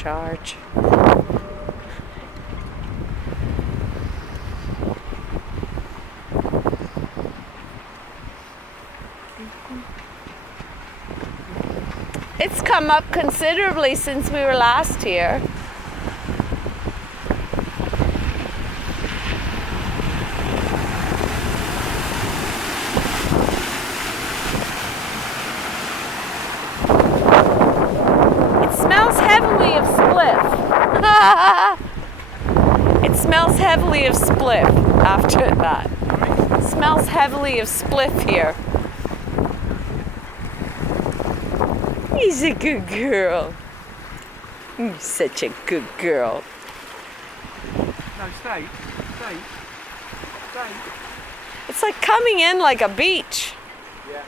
charge. It's come up considerably since we were last here. It smells heavily of spliff. It smells heavily of spliff after that. It smells heavily of spliff here. He's a good girl. You're such a good girl. No, stay. It's like coming in like a beach. Yeah.